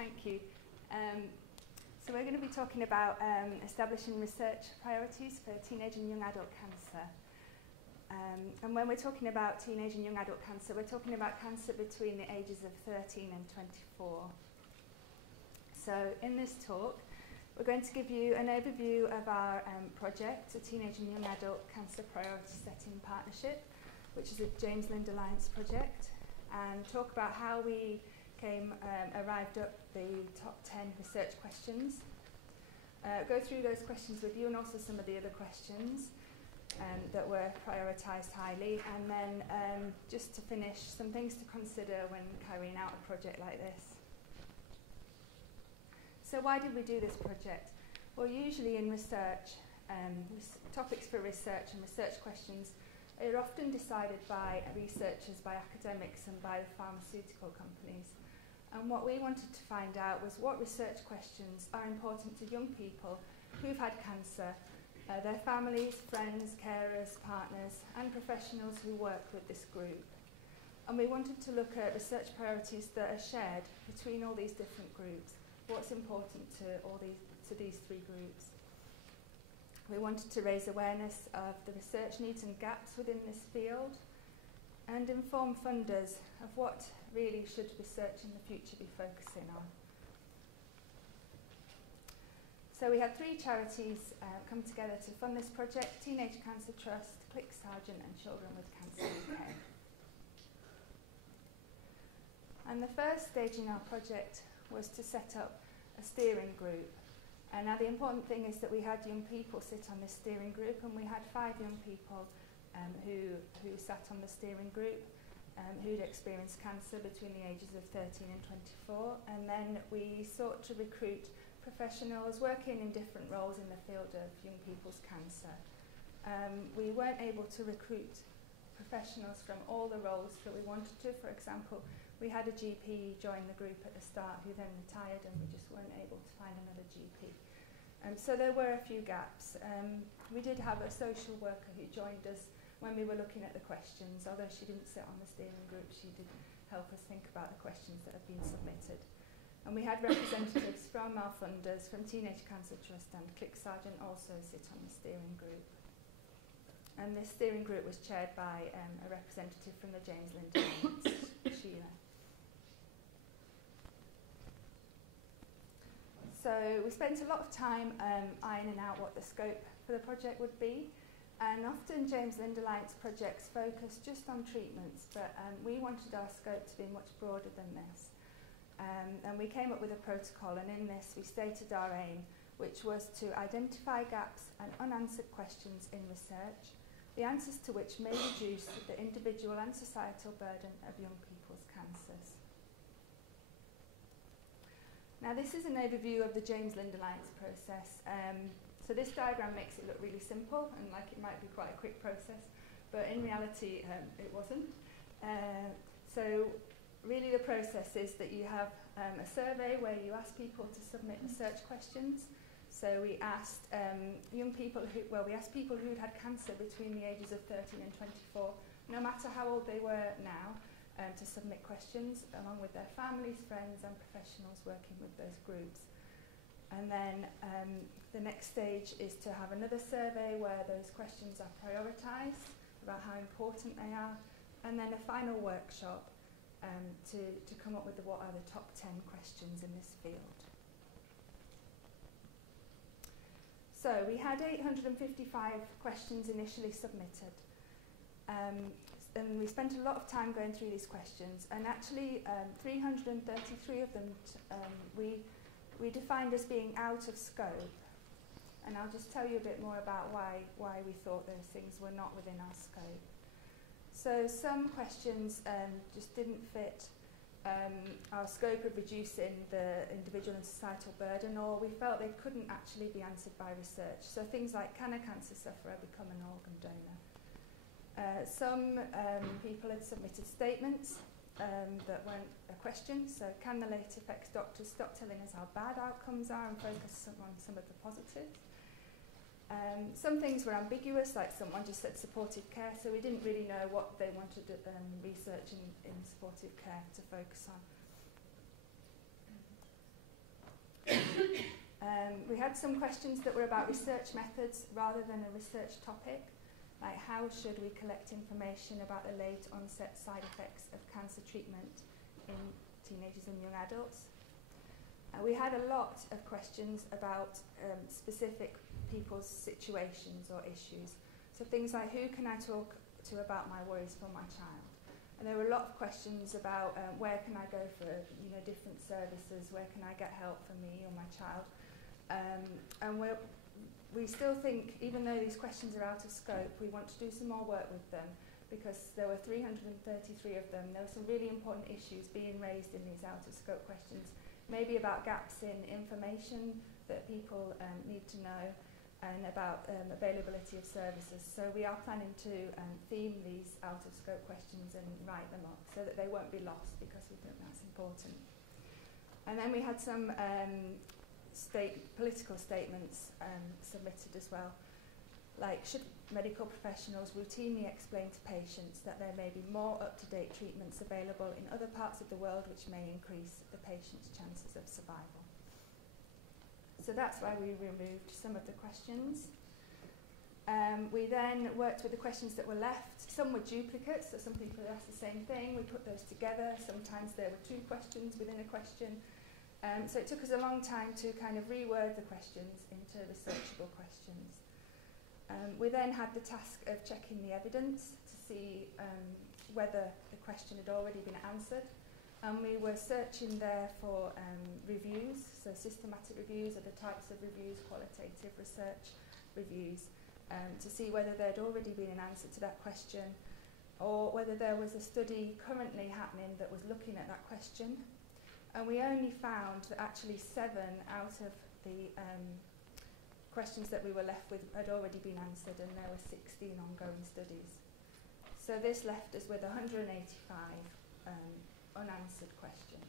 Thank you. So we're going to be talking about establishing research priorities for teenage and young adult cancer. And when we're talking about teenage and young adult cancer, we're talking about cancer between the ages of 13 and 24. So in this talk, we're going to give you an overview of our project, the Teenage and Young Adult Cancer Priority Setting Partnership, which is a James Lind Alliance project, and talk about how we arrived at the top 10 research questions. Go through those questions with you and also some of the other questions that were prioritised highly, and then just to finish, some things to consider when carrying out a project like this. So why did we do this project? Well, usually in research, topics for research and research questions are often decided by researchers, by academics and by the pharmaceutical companies. And what we wanted to find out was what research questions are important to young people who've had cancer, their families, friends, carers, partners and professionals who work with this group. And we wanted to look at research priorities that are shared between all these different groups. What's important to these three groups. We wanted to raise awareness of the research needs and gaps within this field and inform funders of what really should research in the future be focusing on. So we had three charities come together to fund this project: Teenage Cancer Trust, Click Sargent and Children with Cancer UK. And the first stage in our project was to set up a steering group. And now the important thing is that we had young people sit on this steering group, and we had 5 young people who sat on the steering group who'd experienced cancer between the ages of 13 and 24. And then we sought to recruit professionals working in different roles in the field of young people's cancer. We weren't able to recruit professionals from all the roles that we wanted to. For example, we had a GP join the group at the start who then retired, and we just weren't able to find another GP. So there were a few gaps. We did have a social worker who joined us when we were looking at the questions. Although she didn't sit on the steering group, she did help us think about the questions that had been submitted. And we had representatives from our funders, from Teenage Cancer Trust and Click Sargent also sit on the steering group. And this steering group was chaired by a representative from the James Lind Alliance, Sheila. So we spent a lot of time ironing out what the scope for the project would be, and often James Lind Alliance projects focus just on treatments, but we wanted our scope to be much broader than this. And we came up with a protocol, and in this we stated our aim, which was to identify gaps and unanswered questions in research, the answers to which may reduce the individual and societal burden of young people's cancers. Now this is an overview of the James Lind Alliance process. So this diagram makes it look really simple and like it might be quite a quick process, but in reality it wasn't. So really the process is that you have a survey where you ask people to submit research questions. So we asked young people we asked people who'd had cancer between the ages of 13 and 24, no matter how old they were now, to submit questions along with their families, friends and professionals working with those groups. And then the next stage is to have another survey where those questions are prioritised about how important they are, and then a final workshop to come up with what are the top 10 questions in this field. So we had 855 questions initially submitted. And we spent a lot of time going through these questions, and actually 333 of them we defined as being out of scope. And I'll just tell you a bit more about why we thought those things were not within our scope. So some questions just didn't fit our scope of reducing the individual and societal burden, or we felt they couldn't actually be answered by research. So things like, can a cancer sufferer become an organ donor? Some people had submitted statements that weren't a question. So can the late effects doctors stop telling us how bad outcomes are and focus on some of the positives? Some things were ambiguous, like someone just said supportive care, so we didn't really know what they wanted research in supportive care to focus on. We had some questions that were about research methods rather than a research topic, like how should we collect information about the late onset side effects of cancer treatment in teenagers and young adults. We had a lot of questions about specific people's situations or issues. So things like, who can I talk to about my worries for my child? And there were a lot of questions about where can I go for different services, where can I get help for me or my child? And we still think, even though these questions are out of scope, we want to do some more work with them, because there were 333 of them. There were some really important issues being raised in these out of scope questions, maybe about gaps in information that people need to know, and about availability of services. So we are planning to theme these out of scope questions and write them up so that they won't be lost, because we think that's important. And then we had some political statements submitted as well, like, should medical professionals routinely explain to patients that there may be more up-to-date treatments available in other parts of the world which may increase the patient's chances of survival? So that's why we removed some of the questions. We then worked with the questions that were left. Some were duplicates, so some people asked the same thing. We put those together. Sometimes there were two questions within a question. So it took us a long time to kind of reword the questions into researchable questions. We then had the task of checking the evidence to see whether the question had already been answered. And we were searching there for reviews, so systematic reviews, other types of reviews, qualitative research reviews, to see whether there'd already been an answer to that question, or whether there was a study currently happening that was looking at that question. And we only found that actually 7 out of the questions that we were left with had already been answered, and there were 16 ongoing studies. So this left us with 185 unanswered questions.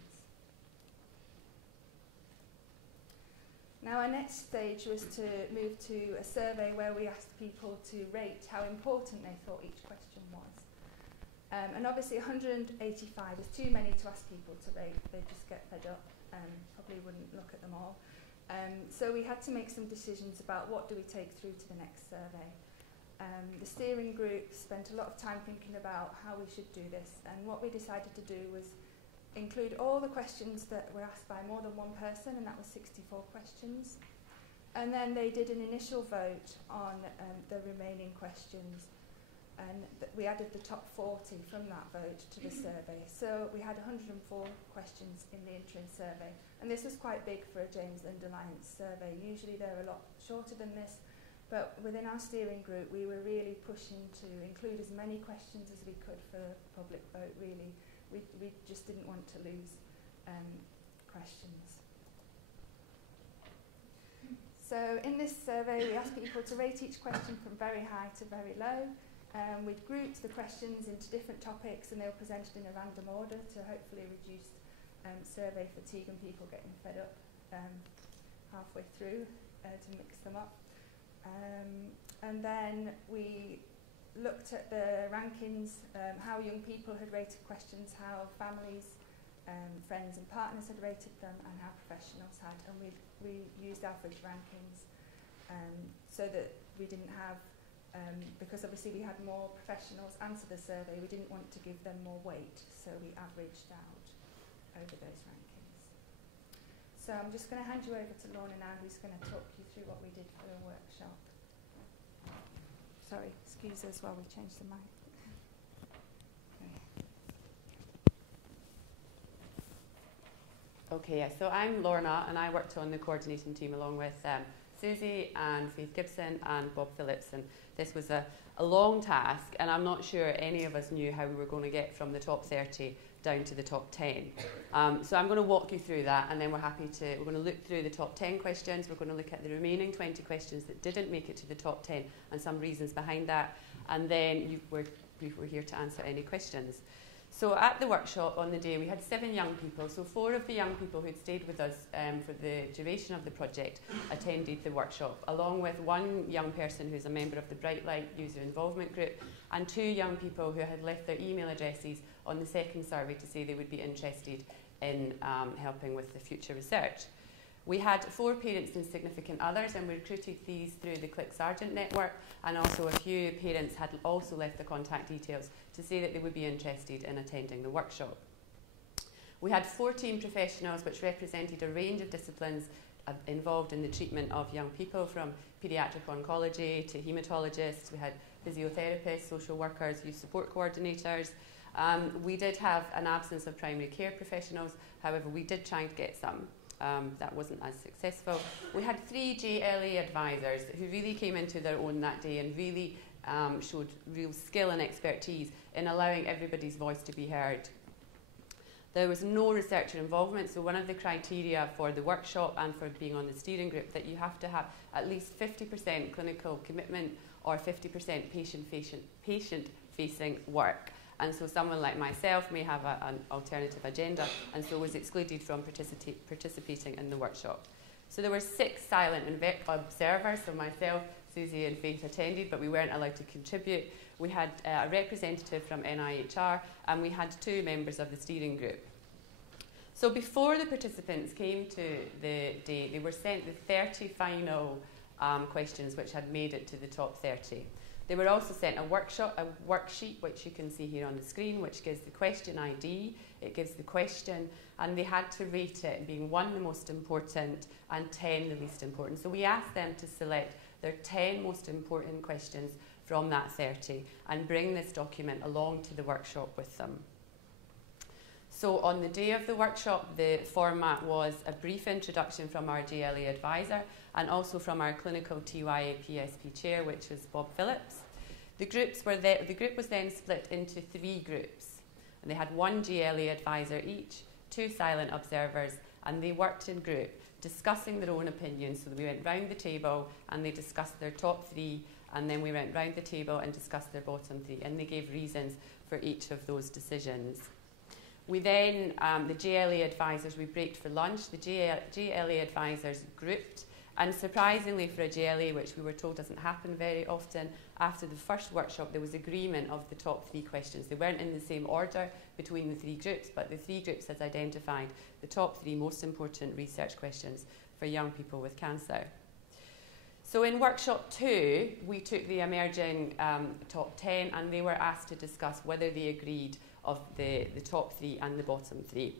Now our next stage was to move to a survey where we asked people to rate how important they thought each question was. And obviously 185 is too many to ask people to rate. They'd just get fed up and probably wouldn't look at them all. So we had to make some decisions about what do we take through to the next survey. The steering group spent a lot of time thinking about how we should do this, and what we decided to do was include all the questions that were asked by more than one person, and that was 64 questions. And then they did an initial vote on the remaining questions, and we added the top 40 from that vote to the survey. So we had 104 questions in the interim survey, and this was quite big for a James Lind Alliance survey. Usually they're a lot shorter than this, but within our steering group we were really pushing to include as many questions as we could for the public vote, really. We just didn't want to lose questions. So in this survey we asked people to rate each question from very high to very low. We'd grouped the questions into different topics, and they were presented in a random order to hopefully reduce survey fatigue and people getting fed up halfway through to mix them up. And then we looked at the rankings, how young people had rated questions, how families, friends and partners had rated them, and how professionals had. And we used average rankings so that we didn't have, because obviously we had more professionals answer the survey, we didn't want to give them more weight, so we averaged out over those rankings. So I'm just going to hand you over to Lorna now, who's going to talk you through what we did for the workshop. Sorry, excuse us while we change the mic. Okay, so I'm Lorna, and I worked on the coordinating team along with Susie and Faith Gibson and Bob Phillips, and this was a long task, and I'm not sure any of us knew how we were going to get from the top 30 down to the top 10. So I'm going to walk you through that, and then we're going to look through the top 10 questions. We're going to look at the remaining 20 questions that didn't make it to the top 10 and some reasons behind that, and then we're here to answer any questions. So at the workshop on the day, we had 7 young people. So 4 of the young people who'd stayed with us for the duration of the project attended the workshop, along with 1 young person who's a member of the Bright Light user involvement group, and 2 young people who had left their email addresses on the second survey to say they would be interested in helping with the future research. We had 4 parents and significant others, and we recruited these through the Click Sargent network, and also a few parents had also left their contact details to say that they would be interested in attending the workshop. We had 14 professionals which represented a range of disciplines involved in the treatment of young people, from paediatric oncology to haematologists. We had physiotherapists, social workers, youth support coordinators. We did have an absence of primary care professionals, however we did try and get some. That wasn't as successful. We had 3 JLA advisors who really came into their own that day and really showed real skill and expertise in allowing everybody's voice to be heard. There was no researcher involvement, so one of the criteria for the workshop and for being on the steering group that you have to have at least 50% clinical commitment or 50% patient-facing work. And so someone like myself may have an alternative agenda, and so was excluded from participating in the workshop. So there were 6 silent observers, so myself, Susie and Faith attended, but we weren't allowed to contribute. We had a representative from NIHR, and we had 2 members of the steering group. So before the participants came to the day, they were sent the 30 final questions which had made it to the top 30. They were also sent a worksheet, which you can see here on the screen, which gives the question ID, it gives the question, and they had to rate it, being 1 the most important and 10 the least important. So we asked them to select their 10 most important questions from that 30 and bring this document along to the workshop with them. So on the day of the workshop, the format was a brief introduction from our GLA advisor and also from our clinical TYA PSP chair, which was Bob Phillips. The group was then split into 3 groups, and they had 1 GLA advisor each, 2 silent observers, and they worked in group, discussing their own opinions. So we went round the table and they discussed their top 3, and then we went round the table and discussed their bottom 3, and they gave reasons for each of those decisions. We then, the GLA advisors, we braked for lunch. The GLA advisors grouped, and surprisingly for a GLA, which we were told doesn't happen very often, after the first workshop there was agreement of the top 3 questions. They weren't in the same order between the 3 groups, but the 3 groups had identified the top 3 most important research questions for young people with cancer. So in workshop 2, we took the emerging top 10, and they were asked to discuss whether they agreed of the top 3 and the bottom 3.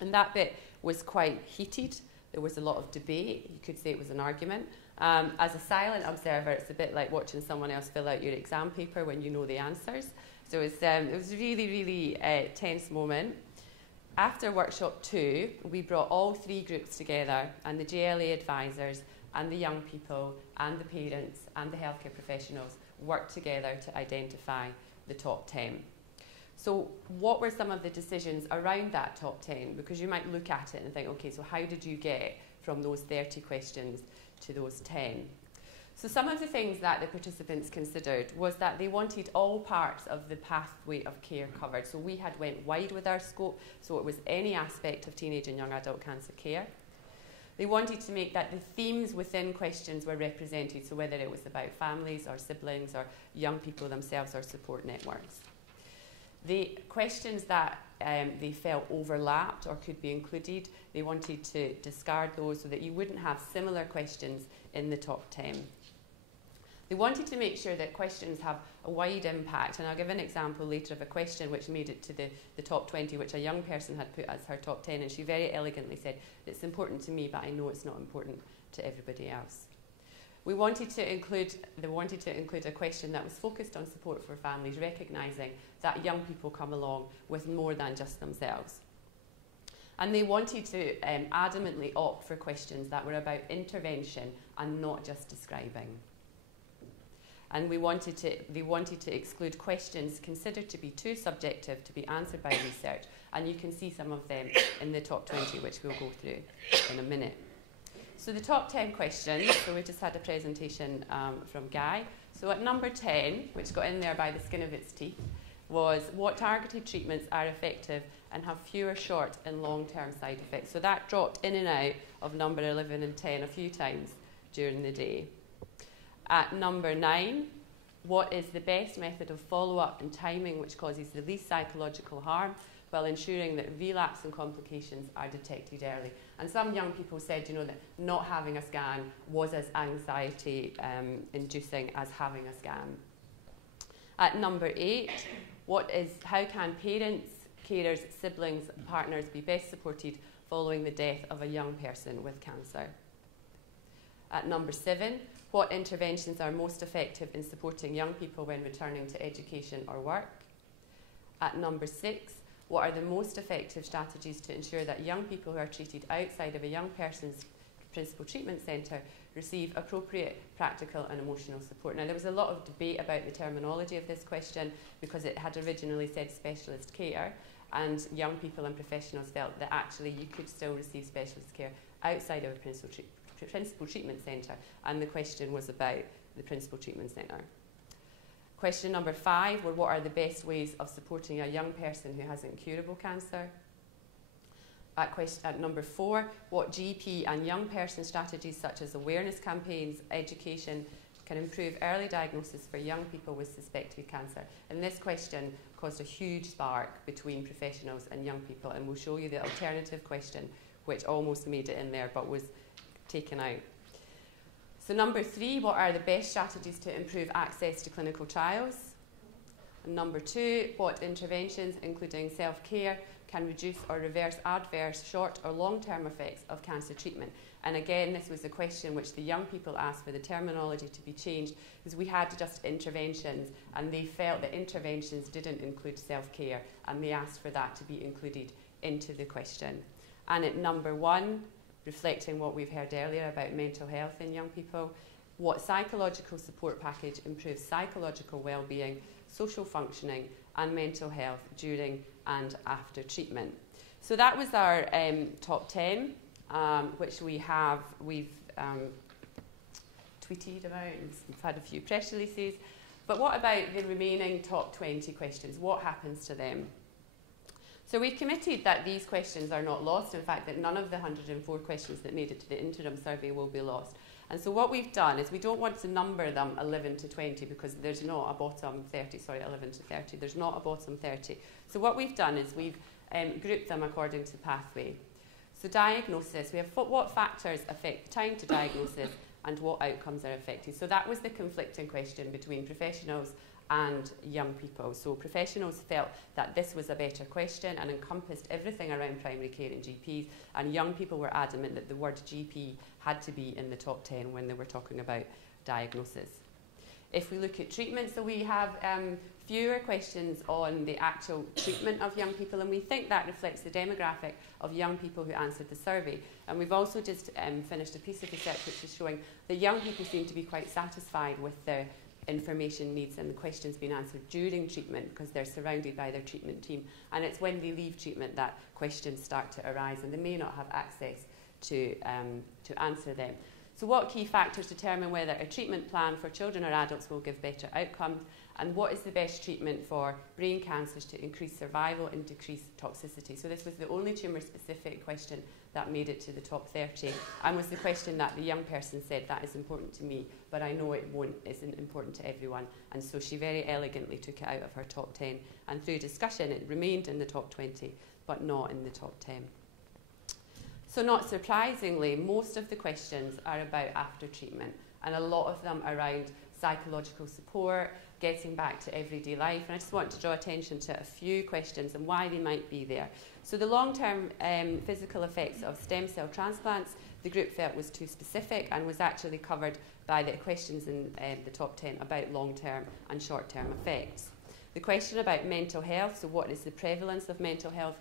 And that bit was quite heated. There was a lot of debate. You could say it was an argument. As a silent observer, it's a bit like watching someone else fill out your exam paper when you know the answers. So it was a really, really tense moment. After workshop 2, we brought all 3 groups together, and the GLA advisors and the young people and the parents and the healthcare professionals worked together to identify the top 10. So what were some of the decisions around that top 10? Because you might look at it and think, okay, so how did you get from those 30 questions to those 10? So some of the things that the participants considered was that they wanted all parts of the pathway of care covered. So we had went wide with our scope, so it was any aspect of teenage and young adult cancer care. They wanted to make that the themes within questions were represented, so whether it was about families or siblings or young people themselves or support networks. The questions that they felt overlapped or could be included, they wanted to discard those so that you wouldn't have similar questions in the top 10. They wanted to make sure that questions have a wide impact, and I'll give an example later of a question which made it to the top 20, which a young person had put as her top 10, and she very elegantly said, it's important to me, but I know it's not important to everybody else. They wanted to include a question that was focused on support for families, recognising that young people come along with more than just themselves. And they wanted to adamantly opt for questions that were about intervention and not just describing. And they wanted to exclude questions considered to be too subjective to be answered by research, and you can see some of them in the top 20, which we'll go through in a minute. So the top 10 questions, so we just had a presentation from Guy. So at number 10, which got in there by the skin of its teeth, was what targeted treatments are effective and have fewer short and long-term side effects. So that dropped in and out of number 11 and 10 a few times during the day. At number 9 what is the best method of follow-up and timing which causes the least psychological harm while ensuring that relapse and complications are detected early. And some young people said, you know, that not having a scan was as anxiety inducing as having a scan. At number 8, how can parents, carers, siblings, partners be best supported following the death of a young person with cancer? At number 7, what interventions are most effective in supporting young people when returning to education or work? At number 6, what are the most effective strategies to ensure that young people who are treated outside of a young person's principal treatment centre receive appropriate practical and emotional support? Now, there was a lot of debate about the terminology of this question because it had originally said specialist care, and young people and professionals felt that actually you could still receive specialist care outside of a principal treatment centre, and the question was about the principal treatment centre. Question number 5 were, what are the best ways of supporting a young person who has incurable cancer? At number 4, what GP and young person strategies such as awareness campaigns, education, can improve early diagnosis for young people with suspected cancer? And this question caused a huge spark between professionals and young people, and we'll show you the alternative question which almost made it in there but was taken out. So number 3, what are the best strategies to improve access to clinical trials? And number 2, what interventions, including self-care, can reduce or reverse adverse short or long-term effects of cancer treatment? And again, this was a question which the young people asked for the terminology to be changed, because we had just interventions and they felt that interventions didn't include self-care, and they asked for that to be included into the question. And at number 1, reflecting what we've heard earlier about mental health in young people, what psychological support package improves psychological well-being, social functioning and mental health during and after treatment? So that was our top 10, which we've tweeted about, and we've had a few press releases. But what about the remaining top 20 questions? What happens to them? So we've committed that these questions are not lost. In fact, that none of the 104 questions that made it to the interim survey will be lost. And so what we've done is we don't want to number them 11 to 20 because there's not a bottom 30, 11 to 30. There's not a bottom 30. So what we've done is we've grouped them according to pathway. So diagnosis, we have what factors affect the time to diagnosis and what outcomes are affected. So that was the conflicting question between professionals and young people. So professionals felt that this was a better question and encompassed everything around primary care and GPs, and young people were adamant that the word GP had to be in the top 10 when they were talking about diagnosis. If we look at treatment, so we have fewer questions on the actual treatment of young people, and we think that reflects the demographic of young people who answered the survey. And we've also just finished a piece of research which is showing that young people seem to be quite satisfied with their information needs and the questions being answered during treatment because they're surrounded by their treatment team, and it's when they leave treatment that questions start to arise and they may not have access to answer them. So what key factors determine whether a treatment plan for children or adults will give better outcomes, and what is the best treatment for brain cancers to increase survival and decrease toxicity? So this was the only tumour-specific question that made it to the top 30, and was the question that the young person said, that is important to me, but I know it isn't important to everyone. And so she very elegantly took it out of her top 10, and through discussion it remained in the top 20, but not in the top 10. So not surprisingly, most of the questions are about after treatment, and a lot of them around psychological support, getting back to everyday life. And I just want to draw attention to a few questions and why they might be there. So the long-term physical effects of stem cell transplants, the group felt was too specific and was actually covered by the questions in the top 10 about long-term and short-term effects. The question about mental health, so what is the prevalence of mental health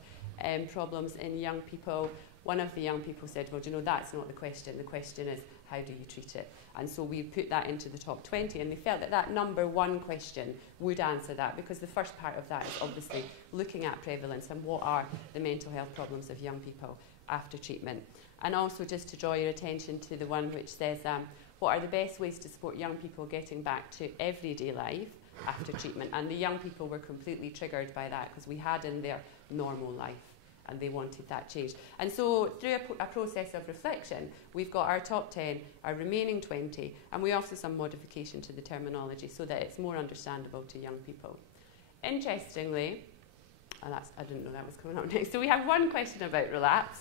problems in young people? One of the young people said, well, do you know, that's not the question. The question is, how do you treat it? And so we put that into the top 20, and they felt that that number 1 question would answer that, because the first part of that is obviously looking at prevalence and what are the mental health problems of young people after treatment. And also just to draw your attention to the one which says, what are the best ways to support young people getting back to everyday life after treatment? And the young people were completely triggered by that because we had in their normal life and they wanted that changed. And so through a process of reflection, we've got our top 10, our remaining 20, and we offer some modification to the terminology so that it's more understandable to young people. Interestingly, I didn't know that was coming up next. So we have one question about relapse.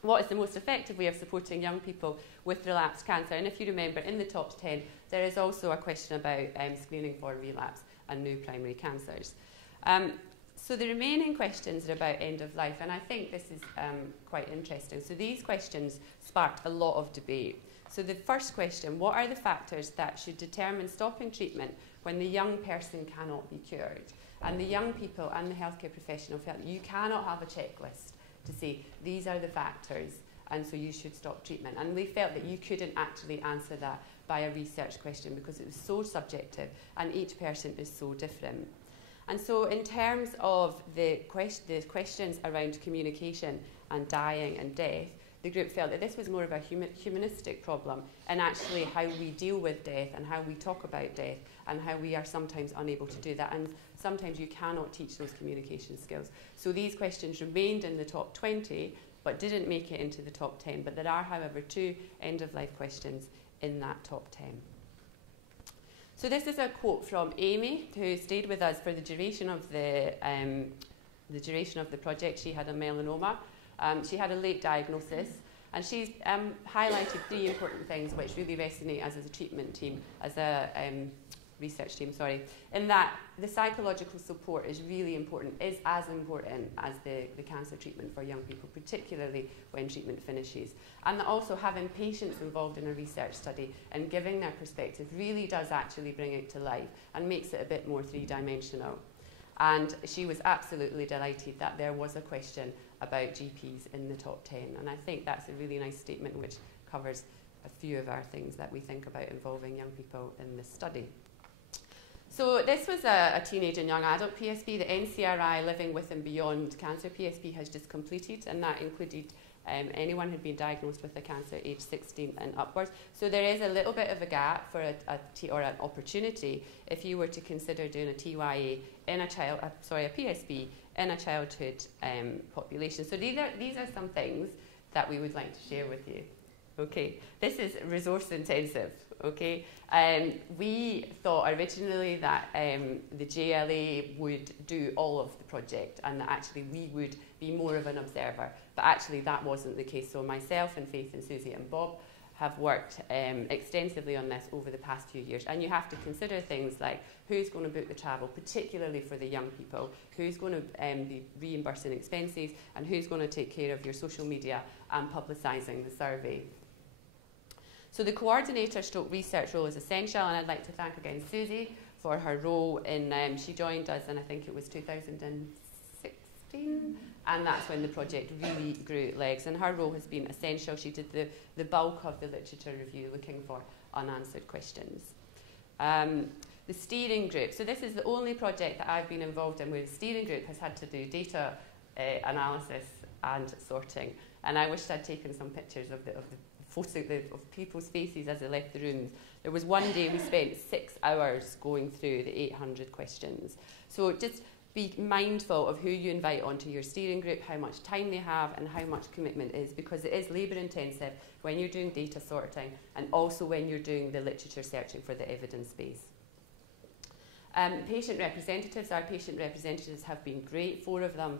What is the most effective way of supporting young people with relapsed cancer? And if you remember, in the top 10, there is also a question about screening for relapse and new primary cancers. So the remaining questions are about end of life, and I think this is quite interesting. So these questions sparked a lot of debate. So the first question, what are the factors that should determine stopping treatment when the young person cannot be cured? And the young people and the healthcare professional felt you cannot have a checklist to say these are the factors and so you should stop treatment. And they felt that you couldn't actually answer that by a research question because it was so subjective and each person is so different. And so in terms of the questions around communication and dying and death, the group felt that this was more of a humanistic problem and actually how we deal with death and how we talk about death and how we are sometimes unable to do that. And sometimes you cannot teach those communication skills. So these questions remained in the top 20 but didn't make it into the top 10. But there are, however, 2 end-of-life questions in that top 10. So this is a quote from Amy, who stayed with us for the duration of the project. She had a melanoma. She had a late diagnosis, and she's highlighted 3 important things which really resonate as a treatment team, as a research team, in that the psychological support is really important, is as important as the cancer treatment for young people, particularly when treatment finishes. And that also having patients involved in a research study and giving their perspective really does actually bring it to life and makes it a bit more 3-dimensional. And she was absolutely delighted that there was a question about GPs in the top 10. And I think that's a really nice statement which covers a few of our things that we think about involving young people in this study. So this was a teenage and young adult PSP. The NCRI Living With and Beyond Cancer PSP has just completed, and that included anyone who'd been diagnosed with a cancer age 16 and upwards. So there is a little bit of a gap for or an opportunity if you were to consider doing a TYA in a PSP in a childhood population. So these are some things that we would like to share with you. Okay, this is resource intensive. Okay, we thought originally that the JLA would do all of the project and that actually we would be more of an observer, but actually that wasn't the case. So myself and Faith and Susie and Bob have worked extensively on this over the past few years, and you have to consider things like who's going to book the travel, particularly for the young people, who's going to be reimbursing expenses, and who's going to take care of your social media and publicising the survey. So the coordinator stroke research role is essential, and I'd like to thank again Susie for her role in, she joined us in I think it was 2016, and that's when the project really grew legs, and her role has been essential. She did the bulk of the literature review looking for unanswered questions. The steering group, so this is the only project that I've been involved in where the steering group has had to do data analysis and sorting, and I wished I'd taken some pictures of people's faces as they left the rooms. There was one day we spent 6 hours going through the 800 questions. So just be mindful of who you invite onto your steering group, how much time they have and how much commitment is, because it is labour intensive when you're doing data sorting and also when you're doing the literature searching for the evidence base. Patient representatives, our patient representatives have been great. 4 of them,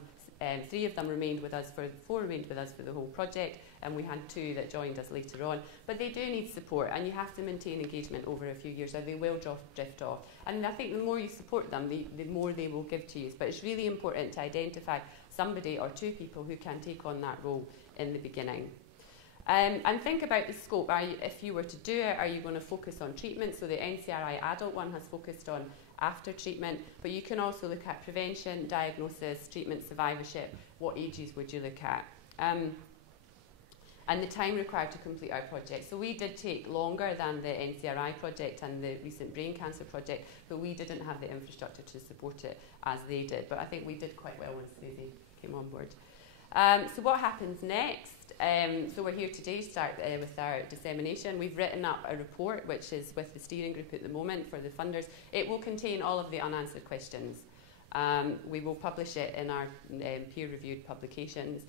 3 of them remained with us 4 remained with us for the whole project, and we had 2 that joined us later on. But they do need support, and you have to maintain engagement over a few years or they will drift off. And I think the more you support them, the more they will give to you. But it's really important to identify somebody or 2 people who can take on that role in the beginning. And think about the scope. If you were to do it, are you going to focus on treatment? So the NCRI adult one has focused on after treatment, but you can also look at prevention, diagnosis, treatment, survivorship. What ages would you look at? And the time required to complete our project. So we did take longer than the NCRI project and the recent brain cancer project, but we didn't have the infrastructure to support it as they did. But I think we did quite well when Susie came on board. So what happens next? So we're here today to start with our dissemination. We've written up a report which is with the steering group at the moment for the funders. It will contain all of the unanswered questions. We will publish it in our peer-reviewed publications.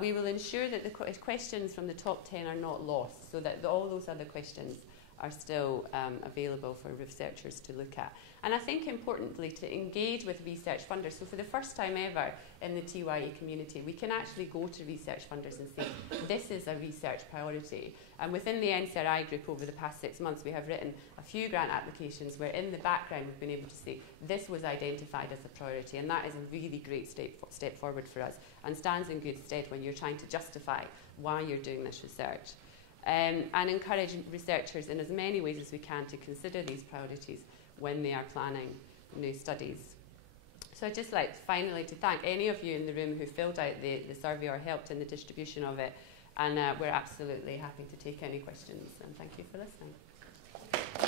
We will ensure that the questions from the top 10 are not lost, so that all those other questions are still available for researchers to look at. And I think importantly to engage with research funders. So for the first time ever in the TYE community, we can actually go to research funders and say, this is a research priority. And within the NCRI group over the past 6 months, we have written a few grant applications where in the background we've been able to say, this was identified as a priority. And that is a really great step forward for us and stands in good stead when you're trying to justify why you're doing this research. And encourage researchers in as many ways as we can to consider these priorities when they are planning new studies. So I'd just like finally to thank any of you in the room who filled out the survey or helped in the distribution of it, and we're absolutely happy to take any questions, and thank you for listening.